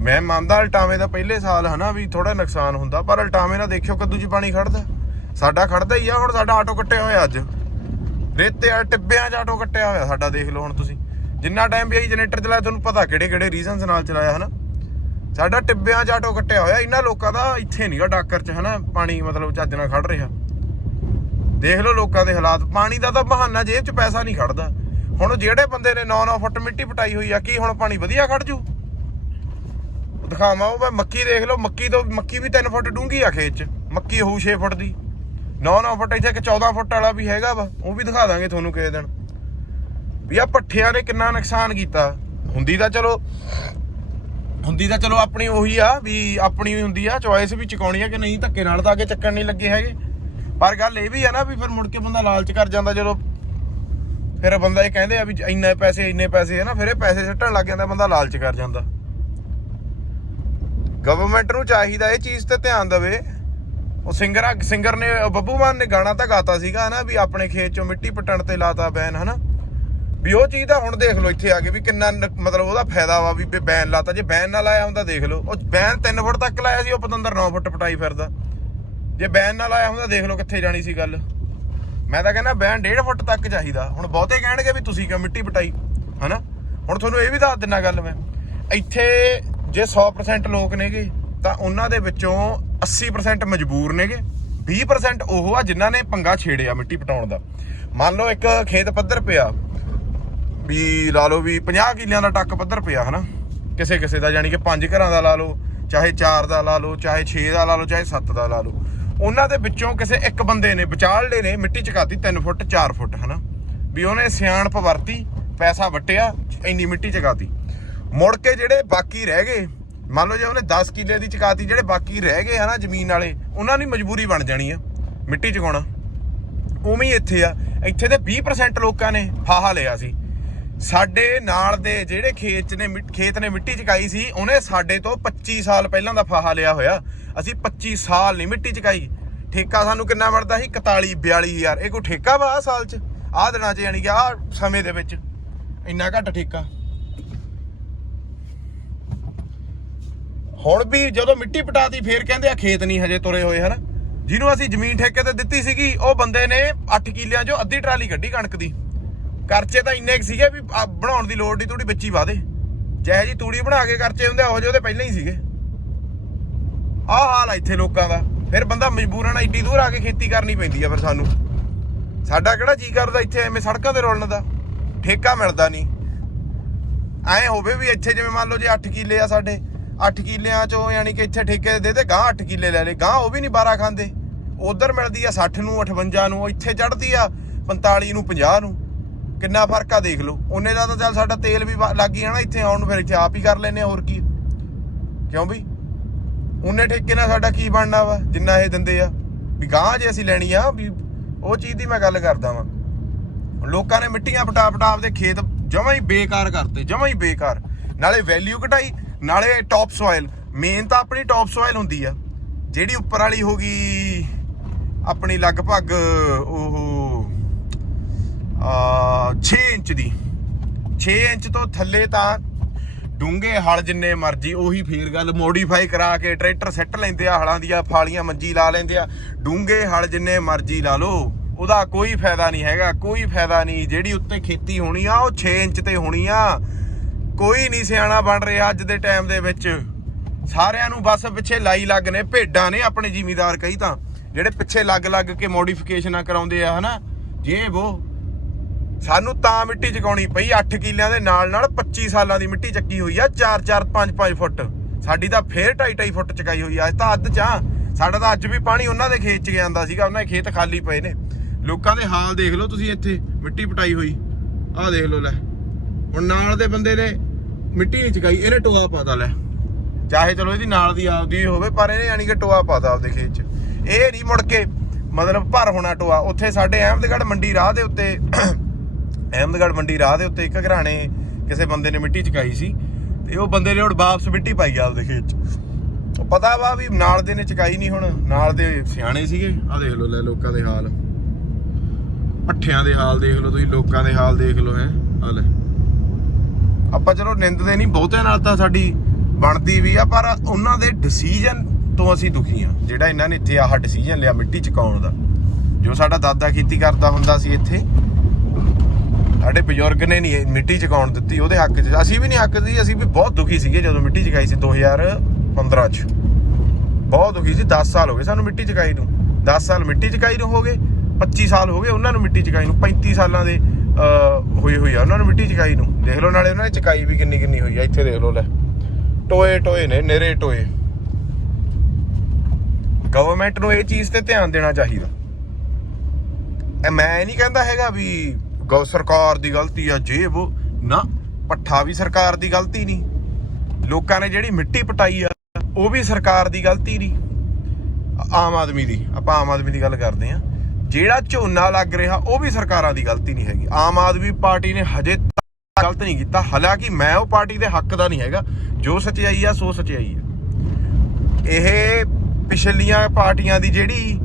ਮੈਂ ਮੰਨਦਾ ਅਲਟਾਵੇ ਦਾ ਪਹਿਲੇ ਸਾਲ, ਹਨਾ, ਵੀ ਥੋੜਾ ਨੁਕਸਾਨ ਹੁੰਦਾ, ਪਰ ਅਲਟਾਵੇ ਨਾਲ ਦੇਖਿਓ ਕਦੋਂ ਜੀ ਪਾਣੀ ਖੜਦਾ। ਸਾਡਾ ਖੜਦਾ ਹੀ ਆ, ਹੁਣ ਸਾਡਾ ਆਟੋ ਕੱਟਿਆ ਹੋਇਆ ਅੱਜ। ਰੇਤੇ ਆ ਟਿੱਬਿਆਂ 'ਚ ਆਟੋ ਕੱਟਿਆ ਹੋਇਆ ਸਾਡਾ, ਦੇਖ ਲਓ ਹੁਣ ਤੁਸੀਂ। ਜਿੰਨਾ ਟਾਈਮ ਵੀ ਅਸੀਂ ਜਨਰੇਟਰ ਚਲਾਇਆ, ਤੁਹਾਨੂੰ ਪਤਾ ਕਿਹੜੇ ਕਿਹੜੇ ਰੀਜ਼ਨਸ ਨਾਲ ਚਲਾਇਆ, ਹਨਾ? ਸਾਡਾ ਟਿੱਬਿਆਂ 'ਚ ਆਟੋ ਕੱਟਿਆ ਹੋਇਆ, ਇਹਨਾਂ ਲੋਕਾਂ ਦਾ ਇੱਥੇ ਨਹੀਂਗਾ ਡਾਕਰ 'ਚ, ਹਨਾ, ਪਾਣੀ ਮਤਲਬ ਚੱਜ ਨਾਲ ਖੜ ਰਿਹਾ। ਦੇਖ ਲਓ ਲੋਕਾਂ ਦੇ ਹਾਲਾਤ, ਪਾਣੀ ਦਾ ਤਾਂ ਬਹਾਨਾ ਜੇਬ 'ਚ ਪੈਸਾ ਨਹੀਂ ਖੜਦਾ ਹੁਣ ਜਿਹੜੇ ਬੰਦੇ ਨੇ 9-9 ਫੁੱਟ ਮਿੱਟੀ ਪਟਾਈ ਹੋਈ ਆ, ਕੀ ਹੁਣ ਪਾਣੀ ਵਧੀਆ ਖੜ ਜੂ? ਦਿਖਾਵਾਂ ਉਹ, ਮੈਂ ਮੱਕੀ ਦੇਖ ਲਓ, ਮੱਕੀ ਤੋਂ, ਮੱਕੀ ਵੀ 3 ਫੁੱਟ ਡੂੰਗੀ ਆ ਖੇਤ 'ਚ, ਮੱਕੀ ਹੋਊ 6 ਫੁੱਟ ਦੀ। 9-9 ਫੁੱਟ ਇੱਥੇ ਇੱਕ 14 ਫੁੱਟ ਵਾਲਾ ਵੀ ਹੈਗਾ ਵਾ, ਉਹ ਵੀ ਦਿਖਾ ਦਾਂਗੇ ਤੁਹਾਨੂੰ ਕਿਸੇ ਦਿਨ। ਵੀ ਆ ਪੱਠਿਆਂ ਨੇ ਕਿੰਨਾ ਨੁਕਸਾਨ ਕੀਤਾ। ਹੁੰਦੀ ਤਾਂ ਚਲੋ ਹੁੰਦੀ ਤਾਂ ਚਲੋ ਆਪਣੀ ਉਹੀ ਆ ਵੀ ਆਪਣੀ ਹੁੰਦੀ ਆ ਚੋਇਸ ਵੀ ਚੁਕਾਉਣੀ ਆ ਕਿ ਨਹੀਂ, ਧੱਕੇ ਨਾਲ ਤਾਂ ਅੱਗੇ ਚੱਕਣ ਨਹੀਂ ਲੱਗੇ ਹੈਗੇ। ਪਰ ਗੱਲ ਇਹ ਵੀ ਆ ਨਾ ਵੀ ਫਿਰ ਮੁੜ ਕੇ ਬੰਦਾ ਲਾਲਚ ਕਰ ਜਾਂਦਾ ਜਦੋਂ ਫਿਰ ਬੰਦਾ ਇਹ ਕਹਿੰਦੇ ਆ ਵੀ ਇੰਨੇ ਪੈਸੇ ਇੰਨੇ ਪੈਸੇ ਹੈ ਨਾ, ਫਿਰ ਇਹ ਪੈਸੇ ਸੱਟਣ ਲੱਗ ਜਾਂਦਾ, ਬੰਦਾ ਲਾਲਚ ਕਰ ਜਾਂਦਾ। ਗਵਰਨਮੈਂਟ ਨੂੰ ਚਾਹੀਦਾ ਇਹ ਚੀਜ਼ ਤੇ ਧਿਆਨ ਦੇਵੇ। ਉਹ ਸਿੰਗਰ ਸਿੰਗਰ ਨੇ ਬੱਬੂ ਮਾਨ ਨੇ ਗਾਣਾ ਤਾਂ ਗਾਤਾ ਸੀਗਾ ਹਨਾ ਵੀ ਆਪਣੇ ਖੇਤ ਚੋਂ ਮਿੱਟੀ ਪਟਣ ਤੇ ਲਾਤਾ ਬੈਨ, ਹਨਾ? ਵੀ ਉਹ ਚੀਜ਼ ਦਾ ਹੁਣ ਦੇਖ ਲਓ ਇੱਥੇ ਆ ਕੇ ਵੀ ਕਿੰਨਾ ਮਤਲਬ ਉਹਦਾ ਫਾਇਦਾ ਵਾ ਵੀ ਬੈਨ ਲਾਤਾ। ਜੇ ਬੈਨ ਨਾ ਲਾਇਆ ਹੁੰਦਾ ਦੇਖ ਲਓ। ਉਹ ਬੈਨ 3 ਫੁੱਟ ਤੱਕ ਲਾਇਆ ਸੀ, ਉਹ ਪਤੰਦਰ 9 ਫੁੱਟ ਪਟਾਈ ਫਿਰਦਾ। ਜੇ ਬੈਨ ਨਾ ਲਾਇਆ ਹੁੰਦਾ ਦੇਖ ਲਓ ਕਿੱਥੇ ਜਾਣੀ ਸੀ ਗੱਲ। ਮੈਂ ਤਾਂ ਕਹਿੰਦਾ ਬੈਨ 1.5 ਫੁੱਟ ਤੱਕ ਚਾਹੀਦਾ। ਹੁਣ ਬਹੁਤੇ ਕਹਿਣਗੇ ਵੀ ਤੁਸੀਂ ਕਿਉਂ ਮਿੱਟੀ ਪਟਾਈ, ਹਨਾ? ਹੁਣ ਤੁਹਾਨੂੰ ਇਹ ਵੀ ਦੱਸ ਦਿੰਨਾ ਗੱਲ ਮੈਂ। ਇੱਥੇ ਜੇ 100% ਲੋਕ ਨੇਗੇ, ਤਾਂ ਉਹਨਾਂ ਦੇ ਵਿੱਚੋਂ 80% ਮਜਬੂਰ ਨੇਗੇ। 20% ਉਹ ਆ ਜਿਨ੍ਹਾਂ ਨੇ ਪੰਗਾ ਛੇੜਿਆ ਮਿੱਟੀ ਪਟਾਉਣ ਦਾ। ਮੰਨ ਲਓ ਇੱਕ ਖੇਤ ਪੱਧਰ ਪਿਆ। ਵੀ ਲਾ ਲਓ ਵੀ 50 ਕਿੱਲਿਆਂ ਦਾ ਟੱਕ ਪੱਧਰ ਪਿਆ, ਹਨਾ? ਕਿਸੇ ਕਿਸੇ ਦਾ ਯਾਨੀ ਕਿ ਪੰਜ ਘਰਾਂ ਦਾ ਲਾ ਲਓ, ਚਾਹੇ 4 ਦਾ ਲਾ ਲਓ, ਚਾਹੇ 6 ਦਾ ਲਾ ਲਓ, ਚਾਹੇ 7 ਦਾ ਲਾ ਲਓ। ਉਹਨਾਂ ਦੇ ਵਿੱਚੋਂ ਕਿਸੇ ਇੱਕ ਬੰਦੇ ਨੇ ਵਿਚਾਲੜੇ ਨੇ, ਮਿੱਟੀ ਚਕਾਤੀ 3 ਫੁੱਟ 4 ਫੁੱਟ, ਹਨਾ? ਵੀ ਉਹਨੇ ਸਿਆਣਪ ਵਰਤੀ, ਪੈਸਾ ਵਟਿਆ, ਇੰਨੀ ਮਿੱਟੀ ਚਕਾਤੀ ਮੁੜ ਕੇ ਜਿਹੜੇ ਬਾਕੀ ਰਹਿ ਗਏ, ਮੰਨ ਲਓ ਜੇ ਉਹਨੇ 10 ਕਿੱਲੇ ਦੀ ਚਕਾਤੀ ਜਿਹੜੇ ਬਾਕੀ ਰਹਿ ਗਏ, ਹਨਾ, ਜ਼ਮੀਨ ਵਾਲੇ, ਉਹਨਾਂ ਦੀ ਮਜਬੂਰੀ ਬਣ ਜਾਣੀ ਆ, ਮਿੱਟੀ ਚਕਾਉਣਾ ਉਵੇਂ ਹੀ ਇੱਥੇ ਆ, ਇੱਥੇ ਦੇ 20% ਲੋਕਾਂ ਨੇ ਫਾਹਾ ਲਿਆ ਸੀ। ਸਾਡੇ ਨਾਲ ਦੇ ਜਿਹੜੇ ਖੇਤ 'ਚ ਨੇ ਖੇਤ ਨੇ ਮਿੱਟੀ ਚਕਾਈ ਸੀ, ਉਹਨੇ ਸਾਡੇ ਤੋਂ 25 ਸਾਲ ਪਹਿਲਾਂ ਦਾ ਫਾਹਾ ਲਿਆ ਹੋਇਆ। ਅਸੀਂ 25 ਸਾਲ ਨਹੀਂ ਮਿੱਟੀ ਚਕਾਈ। ਠੇਕਾ ਸਾਨੂੰ ਕਿੰਨਾ ਮਿਲਦਾ ਸੀ? 41 42000 ਇਹ ਕੋਈ ਠੇਕਾ ਵਾ ਆਹ ਸਾਲ 'ਚ? ਆਹ ਦਿਨਾਂ 'ਚ ਯਾਨੀ ਕਿ ਆਹ ਸਮੇਂ ਦੇ ਵਿੱਚ। ਇੰਨਾ ਘੱਟ ਠੇਕਾ। ਹੁਣ ਵੀ ਜਦੋਂ ਮਿੱਟੀ ਪਟਾਤੀ, ਫੇਰ ਕਹਿੰਦੇ ਆ ਖੇਤ ਨਹੀਂ ਹਜੇ ਤੁਰੇ ਹੋਏ, ਹਨ? ਜਿਹਨੂੰ ਅਸੀਂ ਜ਼ਮੀਨ ਠੇਕੇ ਤੇ ਦਿੱਤੀ ਸੀਗੀ, ਉਹ ਬੰਦੇ ਨੇ 8 ਕਿੱਲਿਆਂ 'ਚੋਂ ਅੱਧੀ ਟਰਾਲੀ ਕੱਢੀ ਕਣਕ ਦੀ। ਕਰਚੇ ਤਾਂ ਇੰਨੇ ਕੁ ਸੀਗੇ ਵੀ ਬਣਾਉਣ ਦੀ ਲੋੜ ਨਹੀਂ ਤੂੜੀ ਵਿੱਚ ਹੀ ਵਾਦੇ। ਜਿਹੇ ਜੀ ਤੂੜੀ ਬਣਾ ਕੇ ਕਰਚੇ ਹੁੰਦੇ ਉਹ ਜਿਹੇ ਉਹਦੇ ਪਹਿਲਾਂ ਹੀ ਸੀਗੇ। ਆਹ ਹਾਲ ਆ ਇੱਥੇ ਲੋਕਾਂ ਦਾ। ਫਿਰ ਬੰਦਾ ਮਜਬੂਰਨ ਐਡੀ ਦੂਰ ਆ ਕੇ ਖੇਤੀ ਕਰਨੀ ਪੈਂਦੀ ਆ ਫਿਰ ਸਾਨੂੰ। ਸਾਡਾ ਕਿਹੜਾ ਜੀ ਕਰਦਾ ਇੱਥੇ, ਐਵੇਂ ਸੜਕਾਂ ਤੇ ਰੋਲਣ ਦਾ? ਠੇਕਾ ਮਿਲਦਾ ਨਹੀਂ ਐ ਹੋਵੇ ਵੀ ਇੱਥੇ ਜਿਵੇਂ ਮੰਨ ਲਓ ਜੇ 8 ਕਿੱਲੇ ਆ ਸਾਡੇ 8 ਕਿੱਲਿਆਂ ਚੋਂ ਯਾਨੀ ਕਿ ਇੱਥੇ ਠੇਕੇ ਦੇ ਦੇ ਗਾਂ 8 ਕਿੱਲੇ ਲੈ ਲੇ ਗਾਂ ਉਹ ਵੀ ਨਹੀਂ 12 ਖਾਂਦੇ। ਉਧਰ ਮਿਲਦੀ ਆ 60 ਨੂੰ 58 ਨੂੰ ਇੱਥੇ ਚੜਦੀ ਆ 45 ਨੂੰ 50 ਨੂੰ। ਕਿੰਨਾ ਫ਼ਰਕ ਆ ਦੇਖ ਲਓ। ਉਹਨੇ ਦਾ ਤਾਂ ਚੱਲ ਸਾਡਾ ਤੇਲ ਵੀ ਲੱਗ ਗਿਆ ਨਾ ਇੱਥੇ ਆਉਣ ਨੂੰ, ਫਿਰ ਇੱਥੇ ਆਪ ਹੀ ਕਰ ਲੈਨੇ ਹੋਰ ਕੀ। ਕਿਉਂ ਵੀ ਉਹਨੇ ਠੇਕੇ ਨਾਲ ਸਾਡਾ ਕੀ ਬਣਨਾ ਵਾ? ਜਿੰਨਾ ਇਹ ਦਿੰਦੇ ਆ। ਵੀ ਗਾਂ ਜੇ ਅਸੀਂ ਲੈਣੀ ਆ, ਵੀ ਉਹ ਚੀਜ਼ ਦੀ ਮੈਂ ਗੱਲ ਕਰਦਾ ਵਾਂ। ਲੋਕਾਂ ਨੇ ਮਿੱਟੀਆਂ ਪਟਾ ਪਟਾ ਆਪਦੇ ਖੇਤ ਜਮਾਂ ਹੀ ਬੇਕਾਰ ਕਰਤੇ, ਜਮਾਂ ਹੀ ਬੇਕਾਰ। ਨਾਲੇ ਵੈਲਿਊ ਘਟਾਈ, ਨਾਲੇ ਟੌਪ ਸੋਇਲ ਮੇਨ ਤਾਂ ਆਪਣੀ ਟੌਪ ਸੋਇਲ ਹੁੰਦੀ ਆ। ਜਿਹੜੀ ਉੱਪਰ ਵਾਲੀ ਹੋ ਗਈ, ਆਪਣੀ ਲਗਭਗ ਉਹ 6 ਇੰਚ ਦੀ। 6 ਇੰਚ ਤੋਂ ਥੱਲੇ ਤਾਂ ਡੂੰਗੇ ਹਲ ਜਿੰਨੇ ਮਰਜ਼ੀ, ਉਹੀ ਫੇਰ ਗੱਲ ਮੋਡੀਫਾਈ ਕਰਾ ਕੇ ਟਰੈਕਟਰ ਸੈੱਟ ਲੈਂਦੇ ਆ, ਹਲਾਂ ਦੀਆਂ ਫਾਲੀਆਂ ਮੰਜੀ ਲਾ ਲੈਂਦੇ ਆ। ਡੂੰਗੇ ਹਲ ਜਿੰਨੇ ਮਰਜ਼ੀ ਲਾ ਲਓ, ਉਹਦਾ ਕੋਈ ਫਾਇਦਾ ਨਹੀਂ ਹੈਗਾ, ਕੋਈ ਫਾਇਦਾ ਨਹੀਂ। ਜਿਹੜੀ ਉੱਤੇ ਖੇਤੀ ਹੋਣੀ ਆ, ਉਹ 6 ਇੰਚ ਤੇ ਹੋਣੀ ਆ। ਕੋਈ ਨਹੀਂ ਸਿਆਣਾ ਬਣ ਰਿਹਾ ਅੱਜ ਦੇ ਟਾਈਮ ਦੇ ਵਿੱਚ। ਸਾਰਿਆਂ ਨੂੰ ਬਸ ਪਿੱਛੇ ਲਾਈ ਲੱਗ ਨੇ, ਭੇਡਾਂ ਨੇ ਆਪਣੇ ਜ਼ਿਮੀਦਾਰ ਕਈ ਤਾਂ। ਜਿਹੜੇ ਪਿੱਛੇ ਲੱਗ ਲੱਗ ਕੇ ਮੋਡੀਫਿਕੇਸ਼ਨਾਂ ਕਰਾਉਂਦੇ ਆ, ਹਨਾ? ਜੇ ਉਹ ਸਾਨੂੰ ਤਾਂ ਮਿੱਟੀ ਚਕਾਉਣੀ ਪਈ 8 ਕਿੱਲਿਆਂ ਦੇ ਨਾਲ ਨਾਲ 25 ਸਾਲਾਂ ਦੀ ਮਿੱਟੀ ਚੱਕੀ ਹੋਈ ਆ 4 4 5 5 ਫੁੱਟ। ਸਾਡੀ ਤਾਂ ਫੇਰ 2.5 2.5 ਫੁੱਟ ਚਕਾਈ ਹੋਈ ਆ, ਅੱਜ ਤਾਂ ਅੱਧ ਚਾਹ ਸਾਡਾ ਤਾਂ ਅੱਜ ਵੀ ਪਾਣੀ ਉਹਨਾਂ ਦੇ ਖੇਤ ਚ ਗਿਆ ਜਾਂਦਾ ਸੀਗਾ, ਉਹਨਾਂ ਦੇ ਖੇਤ ਖਾਲੀ ਪਏ ਨੇ। ਲੋਕਾਂ ਦੇ ਹਾਲ ਦੇਖ ਲਓ ਤੁਸੀਂ ਇੱਥੇ, ਮਿੱਟੀ ਪਟਾਈ ਹੋਈ। ਆਹ ਦੇਖ ਲਓ ਲੈ। ਹੁਣ ਨਾਲ ਦੇ ਬੰਦੇ ਨੇ ਮਿੱਟੀ ਨਹੀਂ ਚਕਾਈ, ਇਹਨੇ ਟੋਆ ਪਾਤਾ ਲੈ। ਚਾਹੇ ਚਲੋ ਇਹਦੀ ਨਾਲ ਦੀ ਆਪਦੀ ਹੋਵੇ, ਪਰ ਇਹਨੇ ਯਾਨੀ ਕਿ ਟੋਆ ਪਾਤਾ ਆਪਦੇ ਖੇਤ 'ਚ। ਇਹ ਨਹੀਂ ਮੁੜ ਕੇ ਮਤਲਬ ਭਰ ਹੋਣਾ ਟੋਆ। ਉੱਥੇ ਸਾਡੇ ਅਹਿਮਦਗੜ੍ਹ ਮੰਡੀ ਰਾਹ ਦੇ ਉੱਤੇ ਅਹਿਮਦਗੜ੍ਹ ਮੰਡੀ ਰਾਹ ਦੇ ਉੱਤੇ ਇੱਕ ਘਰਾਣੇ ਕਿਸੇ ਬੰਦੇ ਨੇ ਮਿੱਟੀ ਚਕਾਈ ਸੀ ਤੇ ਉਹ ਬੰਦੇ ਨੇ ਹੁਣ ਵਾਪਸ ਮਿੱਟੀ ਪਾਈ ਆਪਦੇ ਖੇਤ 'ਚ। ਪਤਾ ਵਾ ਵੀ ਨਾਲ ਦੇ ਨੇ ਚਕਾਈ ਨਹੀਂ ਹੁਣ, ਨਾਲ ਦੇ ਸਿਆਣੇ ਸੀਗੇ। ਆਹ ਦੇਖ ਲਓ ਲੈ ਲੋਕਾਂ ਦੇ ਹਾਲ। ਪੱਠਿਆਂ ਦੇ ਹਾਲ ਦੇਖ ਲਓ ਤੁਸੀਂ, ਲੋਕਾਂ ਦੇ ਹਾਲ ਦੇਖ ਲਓ, ਹੈ। ਆ ਲੈ। ਆਪਾਂ ਚਲੋ ਨਿੰਦਦੇ ਨਹੀਂ, ਬਹੁਤਿਆਂ ਨਾਲ ਤਾਂ ਸਾਡੀ ਬਣਦੀ ਵੀ ਆ, ਪਰ ਉਹਨਾਂ ਦੇ ਡਿਸੀਜਨ ਤੋਂ ਅਸੀਂ ਦੁਖੀ ਆ, ਜਿਹੜਾ ਇਹਨਾਂ ਨੇ ਇੱਥੇ ਆਹ ਡਿਸੀਜਨ ਲਿਆ ਮਿੱਟੀ ਚਕਾਉਣ ਦਾ। ਜੋ ਸਾਡਾ ਦਾਦਾ ਖੇਤੀ ਕਰਦਾ ਹੁੰਦਾ ਸੀ ਇੱਥੇ ਸਾਡੇ ਬਜ਼ੁਰਗ ਨੇ ਨਹੀਂ ਮਿੱਟੀ ਚਕਾਉਣ ਦਿੱਤੀ, ਉਹਦੇ ਹੱਕ 'ਚ। ਅਸੀਂ ਵੀ ਨਹੀਂ ਹੱਕ ਸੀ, ਅਸੀਂ ਵੀ ਬਹੁਤ ਦੁਖੀ ਸੀਗੇ ਜਦੋਂ ਮਿੱਟੀ ਚਕਾਈ ਸੀ 2015 'ਚ। ਬਹੁਤ ਦੁਖੀ ਸੀ 10 ਸਾਲ ਹੋ ਗਏ ਸਾਨੂੰ ਮਿੱਟੀ ਚਕਾਈ ਨੂੰ। 10 ਸਾਲ ਮਿੱਟੀ ਚਕਾਈ ਨੂੰ ਹੋ ਗਏ 25 ਸਾਲ ਹੋ ਗਏ ਉਹਨਾਂ ਨੂੰ ਮਿੱਟੀ ਚਕਾਈ ਨੂੰ 35 ਸਾਲਾਂ ਦੇ ਹੋਈ ਹੋਈ ਆ ਉਹਨਾਂ ਨੂੰ ਮਿੱਟੀ ਚਕਾਈ ਨੂੰ। ਦੇਖ ਲਓ ਨਾਲੇ ਉਹਨਾਂ ਨੇ ਚਕਾਈ ਵੀ ਕਿੰਨੀ ਕਿੰਨੀ ਹੋਈ ਆ, ਇੱਥੇ ਦੇਖ ਲਓ ਲੈ। ਟੋਏ ਟੋਏ ਨੇ, ਨੇਰੇ ਟੋਏ। ਗਵਰਨਮੈਂਟ ਨੂੰ ਇਹ ਚੀਜ਼ ਤੇ ਧਿਆਨ ਦੇਣਾ ਚਾਹੀਦਾ। ਮੈਂ ਇਹ ਮੈਂ ਨਹੀਂ ਕਹਿੰਦਾ ਹੈਗਾ ਵੀ ਗੋ ਸਰਕਾਰ ਦੀ ਗਲਤੀ ਆ ਜੇ ਉਹ ਨਾ ਪੱਠਾ ਵੀ ਸਰਕਾਰ ਦੀ ਗਲਤੀ ਨਹੀਂ। ਲੋਕਾਂ ਨੇ ਜਿਹੜੀ ਮਿੱਟੀ ਪਟਾਈ ਆ, ਉਹ ਵੀ ਸਰਕਾਰ ਦੀ ਗਲਤੀ ਨਹੀਂ। ਆਮ ਆਦਮੀ ਦੀ, ਆਪਾਂ ਆਮ ਆਦਮੀ ਦੀ ਗੱਲ ਕਰਦੇ ਆ ਜਿਹੜਾ ਝੋਨਾ ਲੱਗ ਰਿਹਾ, ਉਹ ਵੀ ਸਰਕਾਰਾਂ ਦੀ ਗਲਤੀ ਨਹੀਂ ਹੈਗੀ। ਆਮ ਆਦਮੀ ਪਾਰਟੀ ਨੇ ਹਜੇ ਤੱਕ ਗਲਤ ਨਹੀਂ ਕੀਤਾ। ਹਾਲਾਂਕਿ ਮੈਂ ਉਹ ਪਾਰਟੀ ਦੇ ਹੱਕ ਦਾ ਨਹੀਂ ਹੈਗਾ। ਜੋ ਸਚਾਈ ਆ, ਸੋ ਸਚਾਈ ਆ। ਇਹ ਪਿਛਲੀਆਂ ਪਾਰਟੀਆਂ ਦੀ ਜਿਹੜੀ,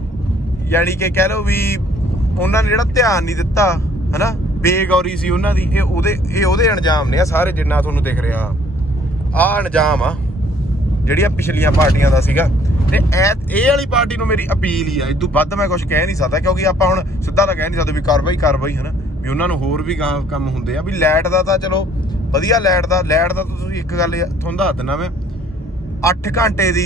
ਯਾਨੀ ਕਿ ਕਹਿ ਲਓ ਵੀ ਉਹਨਾਂ ਨੇ ਜਿਹੜਾ ਧਿਆਨ ਨਹੀਂ ਦਿੱਤਾ ਹਨਾ? ਬੇਗੌਰੀ ਸੀ ਉਹਨਾਂ ਦੀ। ਇਹ ਉਹਦੇ ਇਹ ਉਹਦੇ ਅੰਜਾਮ ਨੇ ਆ, ਸਾਰੇ ਜਿੰਨਾ ਤੁਹਾਨੂੰ ਦਿਖ ਰਿਹਾ। ਆ ਅੰਜਾਮ ਆ, ਜਿਹੜੀਆਂ ਪਿਛਲੀਆਂ ਪਾਰਟੀਆਂ ਦਾ ਸੀਗਾ। ਤੇ ਇਹ ਇਹ ਵਾਲੀ ਪਾਰਟੀ ਨੂੰ ਮੇਰੀ ਅਪੀਲ ਹੀ ਆ ਇਦੋਂ ਵੱਧ ਮੈਂ ਕੁਝ ਕਹਿ ਨਹੀਂ ਸਕਦਾ, ਕਿਉਂਕਿ ਆਪਾਂ ਹੁਣ ਸਿੱਧਾ ਤਾਂ ਕਹਿ ਨਹੀਂ ਸਕਦੇ ਵੀ ਕਾਰਵਾਈ ਕਾਰਵਾਈ, ਹਨਾ? ਵੀ ਉਹਨਾਂ ਨੂੰ ਹੋਰ ਵੀ ਕੰਮ ਹੁੰਦੇ ਆ। ਵੀ ਲਾਈਟ ਦਾ ਤਾਂ ਚਲੋ, ਵਧੀਆ ਲਾਈਟ ਦਾ ਲਾਈਟ ਦਾ ਤਾਂ ਤੁਸੀਂ ਇੱਕ ਗੱਲ ਤੁਹਾਨੂੰ ਦੱਸ ਦਿੰਦਾ ਮੈਂ 8 ਘੰਟੇ ਦੀ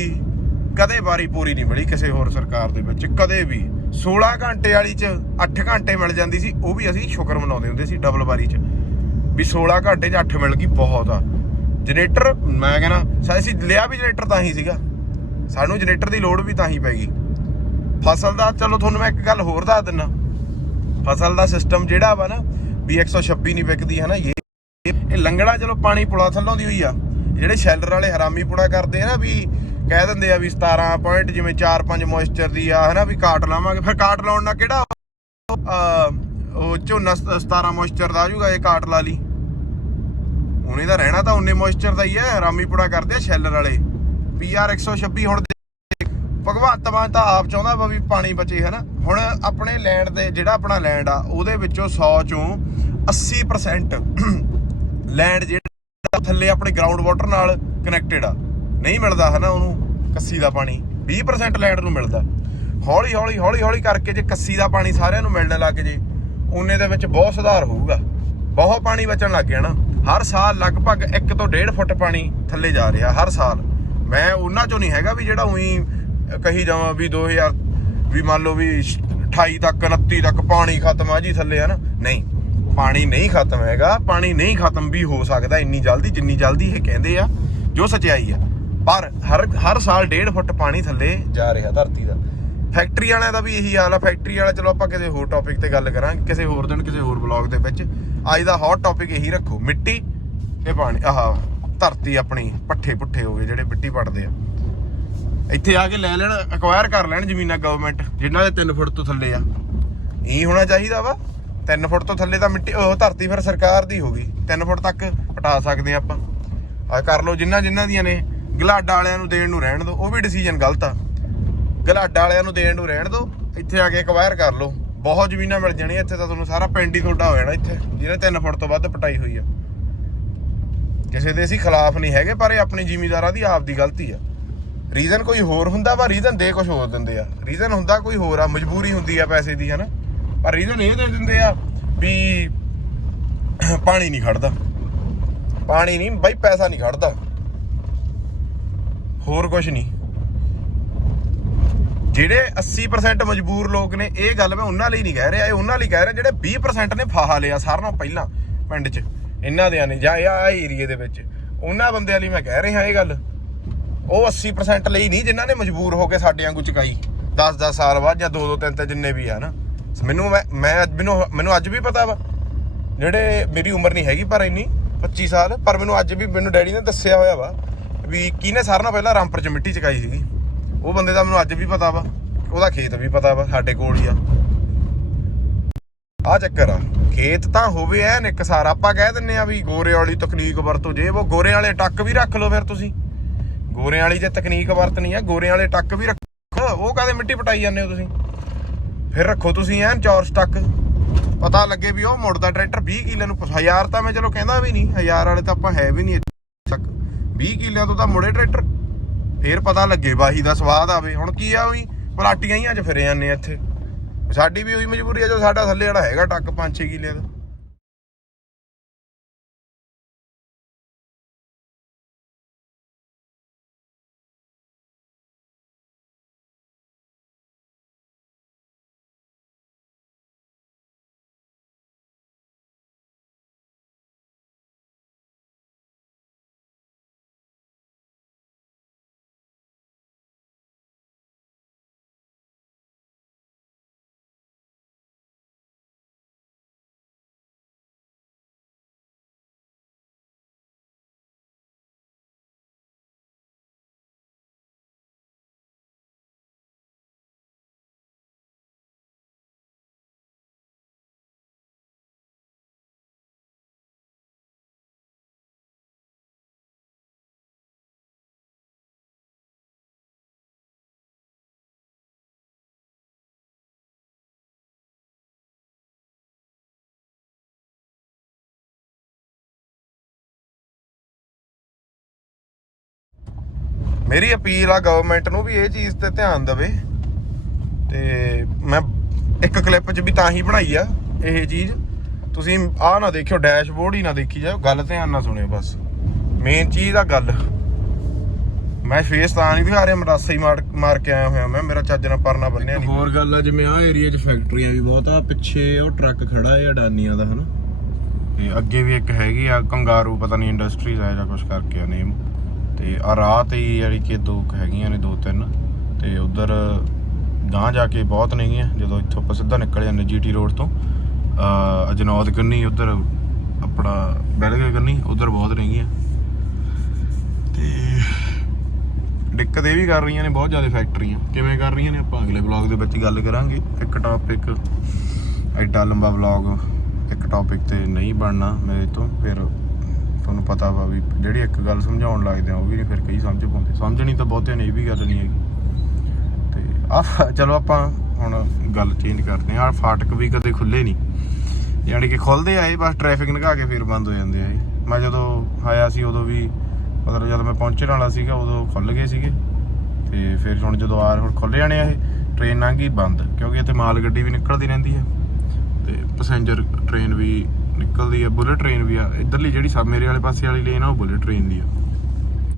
ਕਦੇ ਵਾਰੀ ਪੂਰੀ ਨਹੀਂ ਮਿਲੀ ਕਿਸੇ ਹੋਰ ਸਰਕਾਰ ਦੇ ਵਿੱਚ, ਕਦੇ ਵੀ। 16 ਘੰਟੇ ਵਾਲੀ ਚ 8 ਘੰਟੇ ਮਿਲ ਜਾਂਦੀ ਸੀ, ਉਹ ਵੀ ਅਸੀਂ ਸ਼ੁਕਰ ਮਨਾਉਂਦੇ ਹੁੰਦੇ ਸੀ ਡਬਲ ਵਾਰੀ ਚ। ਵੀ 16 ਘੰਟੇ ਚ 8 ਮਿਲ ਗਈ ਬਹੁਤ ਆ। ਜਨਰੇਟਰ, ਮੈਂ ਕਹਿੰਦਾ ਅਸੀਂ ਲਿਆ ਵੀ ਜਨਰੇਟਰ ਤਾਂ ਹੀ ਸੀਗਾ। ਸਾਨੂੰ ਜਨਰੇਟਰ ਦੀ ਲੋੜ ਵੀ ਤਾਂ ਹੀ ਪੈ ਗਈ। ਫਸਲ ਦਾ, ਚਲੋ ਤੁਹਾਨੂੰ ਮੈਂ ਇੱਕ ਗੱਲ ਹੋਰ ਦੱਸ ਦਿੰਨਾ। ਫਸਲ ਦਾ ਸਿਸਟਮ ਜਿਹੜਾ ਵਾ ਨਾ, ਵੀ 126 ਨਹੀਂ ਵਿਕਦੀ ਹੈ ਨਾ ਇਹ ਇਹ ਲੰਗੜਾ ਚਲੋ ਪਾਣੀ ਪੁਲਾ ਥੱਲੋਂ ਦੀ ਹੋਈ ਆ। ਜਿਹੜੇ ਸ਼ੈਲਰ ਵਾਲੇ ਹਰਾਮੀ ਪੁੜਾ ਕਰਦੇ ਆ ਨਾ, ਵੀ ਕਹਿ ਦਿੰਦੇ ਆ ਵੀ 17 ਪੁਆਇੰਟ ਜਿਵੇਂ 4-5 ਮੋਇਸਚਰ ਦੀ ਆ, ਹਨਾ ਵੀ ਕਾਟ ਲਾਵਾਂਗੇ। ਫਿਰ ਕਾਟ ਲਾਉਣ ਨਾਲ ਕਿਹੜਾ ਉਹ ਝੋਨਾ 17 ਮੋਇਸਚਰ ਦਾ ਆ ਜਾਊਗਾ, ਇਹ ਕਾਟ ਲਾ ਲਈ। ਉਹਨੇ ਦਾ ਰਹਿਣਾ ਤਾਂ ਉਹਨੇ ਮੋਇਸਚਰ ਦਾ ਹੀ ਹੈ ਹਰਾਮੀ ਪੁੜਾ ਕਰਦੇ ਆ ਸ਼ੈਲਰ ਵਾਲੇ। ਪੀਆਰ 126 ਹੁਣ ਭਗਵੰਤ ਮਾਨ ਤਾਂ ਆਪ ਚਾਹੁੰਦਾ ਵਾ ਵੀ ਪਾਣੀ ਬਚੇ, ਹਨਾ। ਹੁਣ ਆਪਣੇ ਲੈਂਡ ਦੇ, ਜਿਹੜਾ ਆਪਣਾ ਲੈਂਡ ਆ, ਉਹਦੇ ਵਿੱਚੋਂ 100 ਚੋਂ 80% ਲੈਂਡ ਜਿਹੜਾ ਥੱਲੇ ਆਪਣੇ ਗਰਾਊਂਡ ਵਾਟਰ ਨਾਲ ਕਨੈਕਟਡ ਆ। ਨਹੀਂ ਮਿਲਦਾ ਹਨਾ ਉਹਨੂੰ ਕੱਸੀ ਦਾ ਪਾਣੀ 20% ਲੈਂਡ ਨੂੰ ਮਿਲਦਾ। ਹੌਲੀ ਹੌਲੀ ਹੌਲੀ ਹੌਲੀ ਕਰਕੇ ਜੇ ਕੱਸੀ ਦਾ ਪਾਣੀ ਸਾਰਿਆਂ ਨੂੰ ਮਿਲਣ ਲੱਗ ਜੇ, ਉਹਨੇ ਦੇ ਵਿੱਚ ਬਹੁਤ ਸੁਧਾਰ ਹੋਊਗਾ। ਬਹੁਤ ਪਾਣੀ ਬਚਣ ਲੱਗ ਗਿਆ ਨਾ। ਹਰ ਸਾਲ ਲਗਭਗ 1 ਤੋਂ 1.5 ਫੁੱਟ ਪਾਣੀ ਥੱਲੇ ਜਾ ਰਿਹਾ ਹਰ ਸਾਲ। ਮੈਂ ਉਹਨਾਂ ਚੋਂ ਨਹੀਂ ਹੈਗਾ ਵੀ ਜਿਹੜਾ ਉਹੀ ਕਹੀ ਜਾਵਾਂ ਵੀ 2000 ਵੀ ਮੰਨ ਲਓ ਵੀ 28 ਤੱਕ 29 ਤੱਕ ਪਾਣੀ ਖਤਮ ਆ ਜੀ ਥੱਲੇ ਹਨਾ। ਨਹੀਂ, ਪਾਣੀ ਨਹੀਂ ਖਤਮ ਹੈਗਾ, ਪਾਣੀ ਨਹੀਂ ਖਤਮ ਵੀ ਹੋ ਸਕਦਾ ਇੰਨੀ ਜਲਦੀ, ਜਿੰਨੀ ਜਲਦੀ ਇਹ ਕਹਿੰਦੇ ਆ, ਜੋ ਸਚਾਈ ਆ। ਪਰ ਹਰ ਹਰ ਸਾਲ 1.5 ਫੁੱਟ ਪਾਣੀ ਥੱਲੇ ਜਾ ਰਿਹਾ ਧਰਤੀ ਦਾ। ਫੈਕਟਰੀ ਵਾਲਿਆਂ ਦਾ ਵੀ ਇਹੀ ਹਾਲ ਆ। ਫੈਕਟਰੀ ਵਾਲਾ, ਚਲੋ ਆਪਾਂ ਕਿਸੇ ਹੋਰ ਟੌਪਿਕ ਤੇ ਗੱਲ ਕਰਾਂਗੇ, ਕਿਸੇ ਹੋਰ ਦਿਨ, ਕਿਸੇ ਹੋਰ ਬਲੌਗ ਦੇ ਵਿੱਚ। ਅੱਜ ਦਾ ਹੌਟ ਟੌਪਿਕ ਇਹੀ ਰੱਖੋ, ਮਿੱਟੀ ਤੇ ਪਾਣੀ। ਆਹ, ਧਰਤੀ ਆਪਣੀ ਪੱਠੇ ਪੁੱਠੇ ਹੋ ਗਏ ਜਿਹੜੇ ਮਿੱਟੀ ਪੜਦੇ ਆ। ਇੱਥੇ ਆ ਕੇ ਲੈ ਲੈਣ ਅਕਵਾਇਰ ਕਰ ਲੈਣ ਜ਼ਮੀਨਾਂ ਗਵਰਨਮੈਂਟ ਜਿਨ੍ਹਾਂ ਦੇ 3 ਫੁੱਟ ਤੋਂ ਥੱਲੇ ਆ। ਇਹ ਹੋਣਾ ਚਾਹੀਦਾ ਵਾ। 3 ਫੁੱਟ ਤੋਂ ਥੱਲੇ ਤਾਂ ਮਿੱਟੀ, ਉਹ ਧਰਤੀ ਫਿਰ ਸਰਕਾਰ ਦੀ ਹੋ ਗਈ। 3 ਫੁੱਟ ਤੱਕ ਪਟਾ ਸਕਦੇ ਆ ਆਪਾਂ। ਆ ਕਰ ਲਓ ਜਿਨ੍ਹਾਂ ਜਿਨ੍ਹਾਂ ਦੀਆਂ ਨੇ ਗਲਾਡਾ ਵਾਲਿਆਂ ਨੂੰ ਦੇਣ ਨੂੰ ਰਹਿਣ ਦਿਓ, ਉਹ ਵੀ ਡਿਸੀਜਨ ਗਲਤ ਆ। ਗਲਾਡਾ ਵਾਲਿਆਂ ਨੂੰ ਦੇਣ ਨੂੰ ਰਹਿਣ ਦਿਓ, ਇੱਥੇ ਆ ਕੇ ਅਕਵਾਇਰ ਕਰ ਲਓ। ਬਹੁਤ ਜ਼ਮੀਨਾਂ ਮਿਲ ਜਾਣੀਆਂ ਇੱਥੇ ਤਾਂ ਤੁਹਾਨੂੰ ਸਾਰਾ ਪਿੰਡ ਹੀ ਤੁਹਾਡਾ ਹੋ ਜਾਣਾ ਇੱਥੇ, ਜਿਹਨੇ 3 ਫੁੱਟ ਤੋਂ ਵੱਧ ਪਟਾਈ ਹੋਈ ਆ। ਕਿਸੇ ਦੇ ਅਸੀਂ ਖਿਲਾਫ ਨਹੀਂ ਹੈਗੇ, ਪਰ ਇਹ ਆਪਣੀ ਜ਼ਿਮੀਦਾਰਾਂ ਦੀ ਆਪ ਦੀ ਗਲਤੀ ਆ। ਰੀਜ਼ਨ ਕੋਈ ਹੋਰ ਹੁੰਦਾ ਵਾ ਰੀਜ਼ਨ ਦੇ ਕੁਝ ਹੋਰ ਦਿੰਦੇ ਆ। ਰੀਜ਼ਨ ਹੁੰਦਾ ਕੋਈ ਹੋਰ ਆ, ਮਜਬੂਰੀ ਹੁੰਦੀ ਆ ਪੈਸੇ ਦੀ, ਹਨਾ? ਪਰ ਰੀਜ਼ਨ ਇਹ ਦੇ ਦਿੰਦੇ ਆ ਵੀ ਪਾਣੀ ਨਹੀਂ ਖੜਦਾ। ਪਾਣੀ ਨਹੀਂ, ਬਾਈ ਪੈਸਾ ਨਹੀਂ ਖੜਦਾ। ਹੋਰ ਕੁਝ ਨਹੀਂ। ਜਿਹੜੇ 80% ਮਜਬੂਰ ਲੋਕ ਨੇ, ਇਹ ਗੱਲ ਮੈਂ ਉਹਨਾਂ ਲਈ ਨਹੀਂ ਕਹਿ ਰਿਹਾ, ਇਹ ਉਹਨਾਂ ਲਈ ਕਹਿ ਰਿਹਾ ਜਿਹੜੇ 20% ਨੇ ਫਾਹਾ ਲਿਆ ਸਾਰਿਆਂ ਨਾਲੋਂ ਪਹਿਲਾਂ ਪਿੰਡ 'ਚ, ਇਹਨਾਂ ਦੇ ਨੇ ਜਾਂ ਆ ਏਰੀਏ ਦੇ ਵਿੱਚ। ਉਹਨਾਂ ਬੰਦਿਆਂ ਲਈ ਮੈਂ ਕਹਿ ਰਿਹਾ ਇਹ ਗੱਲ। ਉਹ 80% ਲਈ ਨਹੀਂ ਜਿਨ੍ਹਾਂ ਨੇ ਮਜਬੂਰ ਹੋ ਕੇ ਸਾਡੇ ਵਾਂਗੂ ਚੁਕਾਈ। 10-10 ਸਾਲ ਬਾਅਦ ਜਾਂ 2-2 3-3 ਜਿੰਨੇ ਵੀ ਆ ਨਾ। ਮੈਨੂੰ ਮੈਂ ਮੈਂ ਅੱਜ, ਮੈਨੂੰ ਮੈਨੂੰ ਅੱਜ ਵੀ ਪਤਾ ਵਾ। ਜਿਹੜੇ ਮੇਰੀ ਉਮਰ ਨਹੀਂ ਹੈਗੀ ਪਰ ਇੰਨੀ 25 ਸਾਲ, ਪਰ ਮੈਨੂੰ ਅੱਜ ਵੀ, ਮੈਨੂੰ ਡੈਡੀ ਨੇ ਦੱਸਿਆ ਹੋਇਆ ਵਾ। ਵੀ ਕਿਹਨੇ ਸਾਰਿਆਂ ਨਾਲ ਪਹਿਲਾਂ ਰਾਮਪੁਰ ਚ ਮਿੱਟੀ ਚਕਾਈ ਸੀਗੀ? ਉਹ ਬੰਦੇ ਦਾ ਮੈਨੂੰ ਅੱਜ ਵੀ ਪਤਾ ਵਾ, ਉਹਦਾ ਖੇਤ ਵੀ ਪਤਾ ਵਾ, ਸਾਡੇ ਕੋਲ ਹੀ ਆ। ਆ ਚੱਕਰ ਆ, ਖੇਤ ਤਾਂ ਹੋਵੇ ਐਨ ਇੱਕ ਸਾਰਾ, ਆਪਾਂ ਕਹਿ ਦਿੰਨੇ ਆ ਵੀ ਗੋਰੇ ਵਾਲੀ ਤਕਨੀਕ ਵਰਤੋ ਜੇ ਉਹ ਗੋਰੇ ਵਾਲੇ ਟੱਕ ਵੀ ਰੱਖ ਲਓ ਫਿਰ ਤੁਸੀਂ। ਗੋਰੇ ਵਾਲੀ ਜੇ ਤਕਨੀਕ ਵਰਤਣੀ ਆ, ਗੋਰੇ ਵਾਲੇ ਟੱਕ ਵੀ ਰੱਖੋ, ਉਹ ਕਾਹਦੇ ਮਿੱਟੀ ਪਟਾਈ ਜਾਂਦੇ ਹੋ ਤੁਸੀਂ? ਫਿਰ ਰੱਖੋ ਤੁਸੀਂ ਐਨ ਚੌਰਸ ਟੱਕ। ਪਤਾ ਲੱਗੇ ਵੀ ਉਹ ਮੁੜਦਾ ਟਰੈਕਟਰ 20 ਕਿੱਲੇ ਨੂੰ ਹਜ਼ਾਰ ਤਾਂ ਮੈਂ ਚਲੋ ਕਹਿੰਦਾ ਵੀ ਨਹੀਂ, ਹਜ਼ਾਰ ਵਾਲੇ ਤਾਂ ਆਪਾਂ ਹੈ ਵੀ ਨਹੀਂ 20 ਕਿੱਲਿਆਂ ਤੋਂ ਤਾਂ ਮੁੜੇ ਟਰੈਕਟਰ। ਫੇਰ ਪਤਾ ਲੱਗੇ ਬਾਹੀ ਦਾ ਸਵਾਦ ਆਵੇ। ਹੁਣ ਕੀ ਆ ਵੀ ਪਲਾਟੀਆਂ ਹੀ ਅੱਜ ਫਿਰੇ ਜਾਂਦੇ ਆ ਇੱਥੇ। ਸਾਡੀ ਵੀ ਉਹੀ ਮਜਬੂਰੀ ਆ ਜੋ ਸਾਡਾ ਥੱਲੇ ਵਾਲਾ ਹੈਗਾ ਟੱਕ 5-6 ਕਿੱਲੇ ਦਾ। ਮੇਰੀ ਅਪੀਲ ਆ ਗਵਰਨਮੈਂਟ ਨੂੰ ਵੀ ਇਹ ਚੀਜ਼ ਤੇ ਧਿਆਨ ਦੇਵੇ। ਤੇ ਮੈਂ ਇੱਕ ਕਲਿੱਪ 'ਚ ਵੀ ਤਾਂ ਹੀ ਬਣਾਈ ਆ ਇਹ ਚੀਜ਼। ਤੁਸੀਂ ਆਹ ਨਾ ਦੇਖਿਓ ਡੈਸ਼ਬੋਰਡ ਹੀ ਨਾ ਦੇਖੀ ਜਾਓ ਗੱਲ ਧਿਆਨ ਨਾਲ ਸੁਣਿਓ ਬਸ। ਮੇਨ ਚੀਜ਼ ਆ ਗੱਲ। ਮੈਂ ਫੇਸ ਤਾਂ ਨਹੀਂ ਦਿਖਾ ਰਿਹਾ ਮੈਂ ਰਸਤਾ ਹੀ ਮਾਰ ਮਾਰ ਕੇ ਆਇਆ ਹੋਇਆ ਮੈਂ ਮੇਰਾ ਚੱਜ ਨਾਲ ਪਰਨਾ ਬੰਨਿਆ ਨਹੀਂ। ਹੋਰ ਗੱਲ ਆ ਜਿਵੇਂ ਆ ਏਰੀਆ 'ਚ ਫੈਕਟਰੀਆਂ ਵੀ ਬਹੁਤ ਆ ਪਿੱਛੇ ਉਹ ਟਰੱਕ ਖੜਾ ਹੈ ਅਡਾਨੀਆਂ ਦਾ ਹਨਾ? ਤੇ ਅੱਗੇ ਵੀ ਇੱਕ ਹੈਗੀ ਆ ਕੰਗਾਰੂ ਪਤਾ ਨਹੀਂ ਇੰਡਸਟਰੀਜ਼ ਆ ਜਾਂ ਕੁਝ ਕਰਕੇ ਆ ਨੇਮ ਤੇ ਆ ਰਾਹ ਤੇ ਹੀ ਯਾਨੀ ਕਿ ਦੋ ਹੈਗੀਆਂ ਨੇ ਦੋ ਤਿੰਨ, ਤੇ ਉਧਰ ਗਾਂ ਜਾ ਕੇ ਬਹੁਤ ਨੇਗੀਆਂ ਜਦੋਂ ਇੱਥੋਂ ਆਪਾਂ ਸਿੱਧਾ ਨਿਕਲ ਜਾਂਦੇ ਜੀਟੀ ਰੋਡ ਤੋਂ। ਅ ਅਜਨੌਦ ਕੰਨੀ ਉਧਰ ਆਪਣਾ ਬੈਲਗੇ ਕੰਨੀ ਉਧਰ ਬਹੁਤ ਨੇਗੀਆਂ ਤੇ ਦਿੱਕਤ ਇਹ ਵੀ ਕਰ ਰਹੀਆਂ ਨੇ ਬਹੁਤ ਜ਼ਿਆਦਾ ਫੈਕਟਰੀਆਂ। ਕਿਵੇਂ ਕਰ ਰਹੀਆਂ ਨੇ ਆਪਾਂ ਅਗਲੇ ਵਲੌਗ ਦੇ ਵਿੱਚ ਗੱਲ ਕਰਾਂਗੇ। ਇੱਕ ਟੌਪਿਕ ਐਡਾ ਲੰਬਾ ਵਲੌਗ ਇੱਕ ਟੌਪਿਕ ਤੇ ਨਹੀਂ ਬਣਨਾ ਮੇਰੇ ਤੋਂ, ਫਿਰ ਤੁਹਾਨੂੰ ਪਤਾ ਵਾ ਵੀ ਜਿਹੜੀ ਇੱਕ ਗੱਲ ਸਮਝਾਉਣ ਲੱਗਦੇ ਆ, ਉਹ ਵੀ ਨਹੀਂ ਫਿਰ ਕਈ ਸਮਝ ਪਾਉਂਦੇ। ਸਮਝਣੀ ਤਾਂ ਬਹੁਤਿਆਂ ਨੇ ਇਹ ਵੀ ਗੱਲ ਨਹੀਂ ਹੈਗੀ। ਤੇ ਆ ਚਲੋ ਆਪਾਂ ਹੁਣ ਗੱਲ ਚੇਂਜ ਕਰਦੇ ਆ ਫਾਟਕ ਵੀ ਕਦੇ ਖੁੱਲੇ ਨਹੀਂ। ਯਾਨੀ ਕਿ ਖੁੱਲਦੇ ਆਏ ਬਸ ਟ੍ਰੈਫਿਕ ਨਿਕਾ ਕੇ ਫਿਰ ਬੰਦ ਹੋ ਜਾਂਦੇ ਆ ਇਹ। ਮੈਂ ਜਦੋਂ ਆਇਆ ਸੀ, ਉਦੋਂ ਵੀ ਮਤਲਬ ਜਦੋਂ ਮੈਂ ਪਹੁੰਚਣ ਵਾਲਾ ਸੀਗਾ, ਉਦੋਂ ਖੁੱਲ ਗਏ ਸੀਗੇ। ਤੇ ਫਿਰ ਹੁਣ ਜਦੋਂ ਆ ਹੁਣ ਖੁੱਲ ਜਾਣੇ ਆ ਇਹ ਟ੍ਰੇਨ ਲੰਘੀ ਬੰਦ। ਕਿਉਂਕਿ ਇੱਥੇ ਮਾਲ ਗੱਡੀ ਵੀ ਨਿਕਲਦੀ ਰਹਿੰਦੀ ਹੈ ਤੇ ਪੈਸੇਂਜਰ ਟ੍ਰੇਨ ਵੀ ਨਿਕਲਦੀ ਆ ਬੁਲਟ ਟ੍ਰੇਨ ਵੀ ਆ। ਇਧਰਲੀ ਜਿਹੜੀ ਸਬ ਮੇਰੇ ਵਾਲੇ ਪਾਸੇ ਵਾਲੀ ਲੇਨ ਆ, ਉਹ ਬੁਲਟ ਟ੍ਰੇਨ ਦੀ ਆ।